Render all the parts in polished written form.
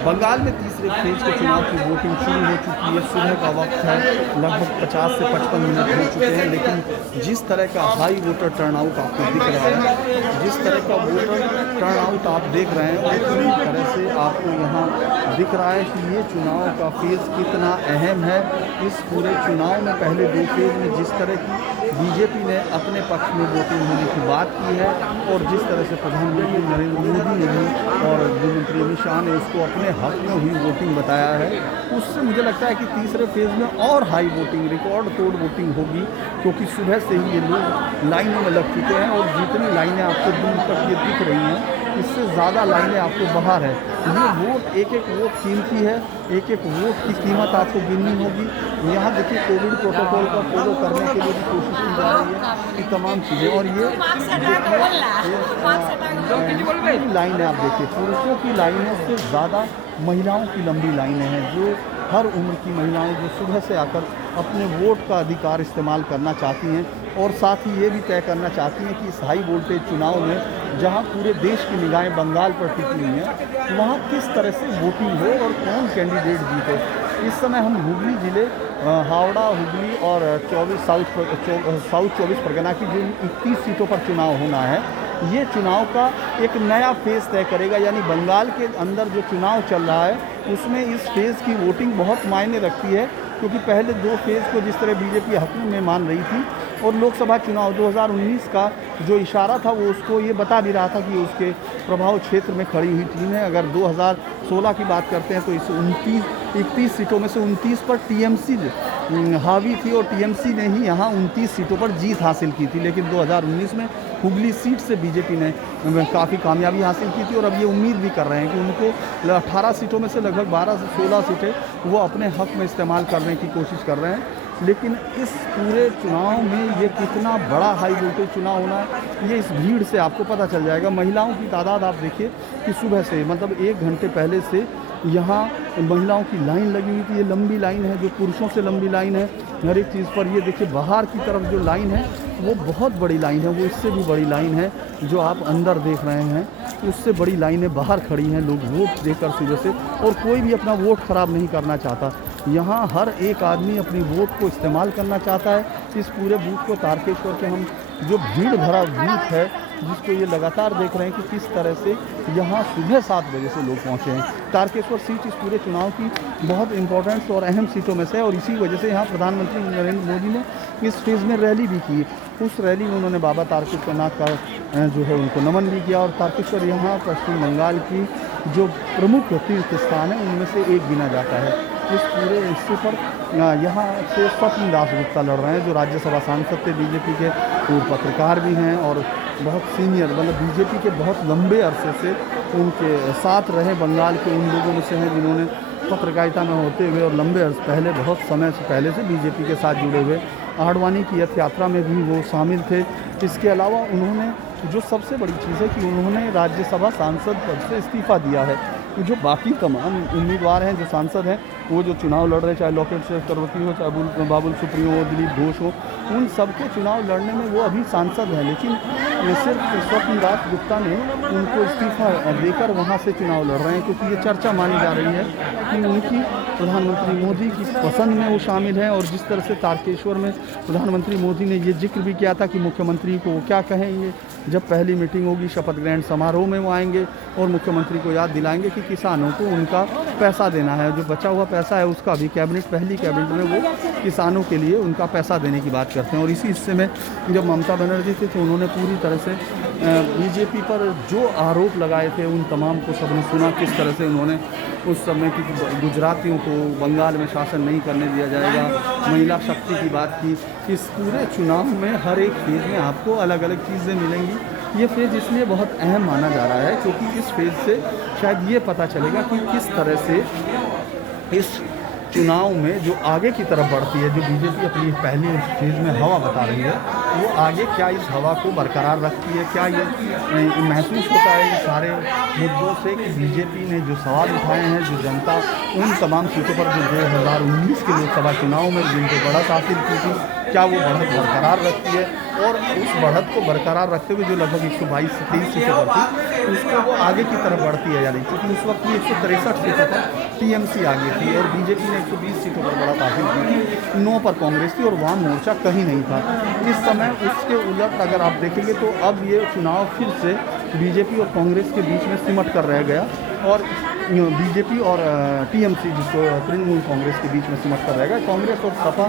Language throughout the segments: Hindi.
बंगाल में तीसरे फेज के चुनाव की वोटिंग शुरू हो चुकी है। सुबह का वक्त है, लगभग 50 से 55 मिनट हो चुके हैं, लेकिन जिस तरह का हाई वोटर टर्नआउट आपको दिख रहा है, जिस तरह का वोटर टर्नआउट आप देख रहे हैं, वो पूरी तरह से आपको यहाँ दिख रहा है कि ये चुनाव का फेज़ कितना अहम है। इस पूरे चुनाव में पहले 2 फेज़ में जिस तरह की बीजेपी ने अपने पक्ष में वोटिंग होने की बात की है और जिस तरह से प्रधानमंत्री नरेंद्र मोदी ने भी और गृहमंत्री अमित शाह ने उसको अपने हक में हुई वोटिंग बताया है, उससे मुझे लगता है कि तीसरे फेज़ में और हाई वोटिंग, रिकॉर्ड तोड़ वोटिंग होगी, क्योंकि सुबह से ही ये लोग लाइनों में लग चुके हैं और जितनी लाइनें आपको दूर तक ये दिख रही हैं, इससे ज़्यादा लाइनें आपको बाहर है। ये वोट, एक एक वोट कीमती है, एक एक वोट की कीमत आपको गिननी होगी। यहाँ देखिए कोविड प्रोटोकॉल का फॉलो करने के लिए भी कोशिश की जा रही है कि तमाम चीज़ें, और ये लाइन है, आप देखिए पुरुषों की लाइनों से ज़्यादा महिलाओं की लंबी लाइनें हैं, जो हर उम्र की महिलाएं जो सुबह से आकर अपने वोट का अधिकार इस्तेमाल करना चाहती हैं और साथ ही ये भी तय करना चाहती हैं कि इस हाई वोल्टेज चुनाव में जहां पूरे देश की निगाहें बंगाल पर टिकी हुई हैं, वहां किस तरह से वोटिंग हो और कौन कैंडिडेट जीते। इस समय हम हुगली ज़िले, हावड़ा, हुगली और साउथ 24 परगना की जो 21 सीटों पर चुनाव होना है, ये चुनाव का एक नया फेज़ तय करेगा। यानी बंगाल के अंदर जो चुनाव चल रहा है उसमें इस फेज़ की वोटिंग बहुत मायने रखती है, क्योंकि पहले 2 फेज़ को जिस तरह बीजेपी हक में मान रही थी और लोकसभा चुनाव 2019 का जो इशारा था वो उसको ये बता भी रहा था कि उसके प्रभाव क्षेत्र में खड़ी हुई टीम है। अगर 2016 की बात करते हैं तो इस 21 सीटों में से 29 पर टीएमसी हावी थी और टीएमसी ने ही यहाँ 29 सीटों पर जीत हासिल की थी। लेकिन 2019 में हुगली सीट से बीजेपी ने काफ़ी कामयाबी हासिल की थी और अब ये उम्मीद भी कर रहे हैं कि उनको 18 सीटों में से लगभग 12 से 16 सीटें वो अपने हक में इस्तेमाल करने की कोशिश कर रहे हैं। लेकिन इस पूरे चुनाव में ये कितना बड़ा हाई वोल्टेज चुनाव होना है, ये इस भीड़ से आपको पता चल जाएगा। महिलाओं की तादाद आप देखिए कि सुबह से, मतलब 1 घंटे पहले से यहाँ महिलाओं की लाइन लगी हुई थी। ये लंबी लाइन है, जो पुरुषों से लंबी लाइन है हर एक चीज़ पर। ये देखिए बाहर की तरफ जो लाइन है वो बहुत बड़ी लाइन है, वो इससे भी बड़ी लाइन है जो आप अंदर देख रहे हैं, उससे बड़ी लाइनें बाहर खड़ी हैं। लोग वोट देकर सुबह से, और कोई भी अपना वोट ख़राब नहीं करना चाहता। यहाँ हर एक आदमी अपनी वोट को इस्तेमाल करना चाहता है। इस पूरे बूथ को, तारकेश्वर के हम जो भीड़ भरा बूथ है जिसको ये लगातार देख रहे हैं कि किस तरह से यहाँ सुबह 7 बजे से लोग पहुँचे हैं। तारकेश्वर सीट इस पूरे चुनाव की बहुत इंपॉर्टेंट और अहम सीटों में से है और इसी वजह से यहाँ प्रधानमंत्री नरेंद्र मोदी ने इस फेज़ में रैली भी की। उस रैली में उन्होंने बाबा तारकेश्वरनाथ का जो है उनको नमन भी किया। और तारकेश्वर यहाँ पश्चिम बंगाल की जो प्रमुख तीर्थ स्थान है उनमें से एक गिना जाता है। इस पूरे हिस्से पर यहाँ से स्वप्न दास गुप्ता लड़ रहे हैं, जो राज्यसभा सांसद थे, बीजेपी के पूर्व पत्रकार भी हैं और बहुत सीनियर, मतलब बीजेपी के बहुत लंबे अरसे से उनके साथ रहे बंगाल के उन लोगों में से हैं जिन्होंने पत्रकारिता में होते हुए और लंबे अर्स पहले, बहुत समय से पहले से बीजेपी के साथ जुड़े हुए। आडवाणी की रथ यात्रा में भी वो शामिल थे। इसके अलावा उन्होंने, जो सबसे बड़ी चीज़ है कि उन्होंने राज्यसभा सांसद पद से इस्तीफ़ा दिया है। जो बाकी तमाम उम्मीदवार हैं, जो सांसद हैं, वो जो चुनाव लड़ रहे, चाहे लोकेट चक्रवर्ती हो, चाहे बाबुल सुप्रियो हो, दिलीप घोष हो, उन सबके चुनाव लड़ने में वो अभी सांसद हैं। लेकिन सिर्फ स्वप्न दास गुप्ता ने उनको इस्तीफ़ा देकर वहाँ से चुनाव लड़ रहे हैं, क्योंकि ये चर्चा मानी जा रही है कि उनकी प्रधानमंत्री मोदी की पसंद में वो शामिल हैं। और जिस तरह से तारकेश्वर में प्रधानमंत्री मोदी ने ये जिक्र भी किया था कि मुख्यमंत्री को वो क्या कहेंगे जब पहली मीटिंग होगी, शपथ ग्रहण समारोह में वो आएंगे और मुख्यमंत्री को याद दिलाएंगे कि किसानों को उनका पैसा देना है, जो बचा हुआ पैसा है उसका भी पहली कैबिनेट में वो किसानों के लिए उनका पैसा देने की बात करते हैं। और इसी हिस्से में जब ममता बनर्जी थे तो उन्होंने पूरी तरह से बीजेपी पर जो आरोप लगाए थे उन तमाम को सबने सुना, किस तरह से उन्होंने उस समय की गुजरातियों को बंगाल में शासन नहीं करने दिया जाएगा, महिला शक्ति की बात की। इस पूरे चुनाव में हर एक फेज़ में आपको अलग अलग चीज़ें मिलेंगी। ये फेज़ इसलिए बहुत अहम माना जा रहा है क्योंकि इस फेज़ से शायद ये पता चलेगा कि किस तरह से इस चुनाव में जो आगे की तरफ बढ़ती है, जो बीजेपी अपनी पहली फेज़ में हवा बता रही है, वो आगे क्या इस हवा को बरकरार रखती है। क्या ये महसूस होता है इन सारे मुद्दों से कि बीजेपी ने जो सवाल उठाए हैं, जो जनता उन तमाम सीटों पर जो 2019 के लोकसभा चुनाव में जिनको बढ़त हासिल की थी, क्या वो बढ़त बरकरार रखती है। और उस बढ़त को बरकरार रखते हुए जो लगभग 122 से 23 सीटों पर थी, उसको वो आगे की तरफ बढ़ती है, यानी क्योंकि उस वक्त भी 163 सीटों पर टीएमसी आगे थी और बीजेपी ने 120 सीटों पर बढ़त हासिल की, 9 पर कांग्रेस थी और वाम मोर्चा कहीं नहीं था। इस समय उसके उलट अगर आप देखेंगे तो अब ये चुनाव फिर से बीजेपी और कांग्रेस के बीच में सिमट कर रह गया और बीजेपी और टीएमसी जिसको तृणमूल कांग्रेस के बीच में सिमट कर रहेगा। कांग्रेस और सपा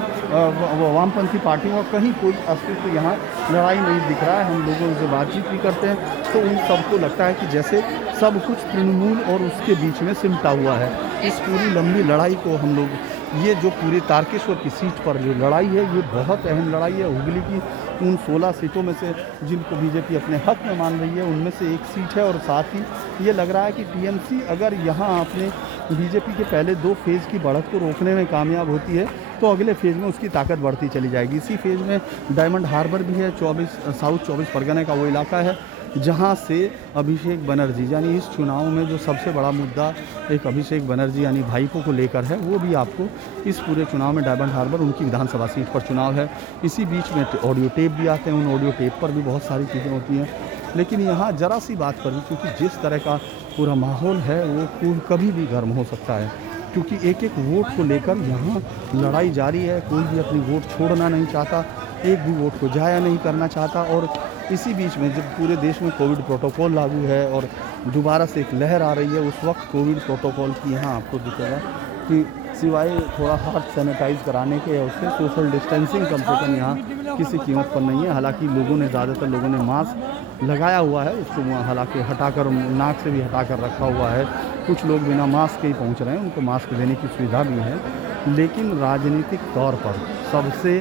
वामपंथी पार्टियों का कहीं कोई अस्तित्व यहाँ लड़ाई नहीं दिख रहा है। हम लोगों से बातचीत भी करते हैं तो उन सबको लगता है कि जैसे सब कुछ तृणमूल और उसके बीच में सिमटा हुआ है। इस पूरी लंबी लड़ाई को हम लोग, ये जो पूरी तारकेश्वर की सीट पर जो लड़ाई है ये बहुत अहम लड़ाई है। हुगली की उन 16 सीटों में से जिनको बीजेपी अपने हक में मान रही है उनमें से एक सीट है और साथ ही ये लग रहा है कि टीएमसी अगर यहाँ अपने बीजेपी के पहले 2 फेज़ की बढ़त को रोकने में कामयाब होती है तो अगले फेज़ में उसकी ताकत बढ़ती चली जाएगी। इसी फेज़ में डायमंड हार्बर भी है, साउथ 24 परगना का वो इलाका है जहाँ से अभिषेक बनर्जी, यानी इस चुनाव में जो सबसे बड़ा मुद्दा एक अभिषेक बनर्जी यानी भाईपों को लेकर है, वो भी आपको इस पूरे चुनाव में डायमंड हार्बर उनकी विधानसभा सीट पर चुनाव है। इसी बीच में ऑडियो टेप भी आते हैं, उन ऑडियो टेप पर भी बहुत सारी चीज़ें होती हैं। लेकिन यहाँ ज़रा सी बात पर भी, क्योंकि जिस तरह का पूरा माहौल है वो कभी भी गर्म हो सकता है, क्योंकि एक एक वोट को लेकर यहाँ लड़ाई जारी है। कोई भी अपनी वोट छोड़ना नहीं चाहता, एक भी वोट को जाया नहीं करना चाहता। और इसी बीच में जब पूरे देश में कोविड प्रोटोकॉल लागू है और दोबारा से एक लहर आ रही है, उस वक्त कोविड प्रोटोकॉल की यहाँ आपको दिखेगा कि सिवाय थोड़ा हाथ सैनिटाइज कराने के या उससे सोशल डिस्टेंसिंग कम से कम यहाँ किसी कीमत पर नहीं है। हालांकि ज़्यादातर लोगों ने मास्क लगाया हुआ है, उसको हालांकि हटाकर नाक से भी हटाकर रखा हुआ है। कुछ लोग बिना मास्क के ही पहुँच रहे हैं, उनको मास्क देने की सुविधा भी है। लेकिन राजनीतिक तौर पर सबसे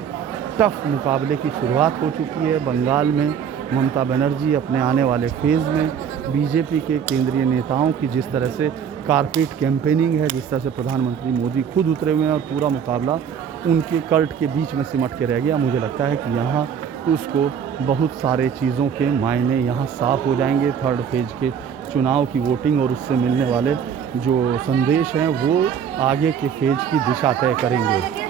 टफ मुकाबले की शुरुआत हो चुकी है। बंगाल में ममता बनर्जी अपने आने वाले फेज़ में बीजेपी के केंद्रीय नेताओं की जिस तरह से कारपेट कैंपेनिंग है, जिस तरह से प्रधानमंत्री मोदी खुद उतरे हुए हैं और पूरा मुकाबला उनके कल्ट के बीच में सिमट के रह गया, मुझे लगता है कि यहाँ उसको बहुत सारे चीज़ों के मायने यहाँ साफ हो जाएंगे। थर्ड फेज के चुनाव की वोटिंग और उससे मिलने वाले जो संदेश हैं वो आगे के फेज की दिशा तय करेंगे।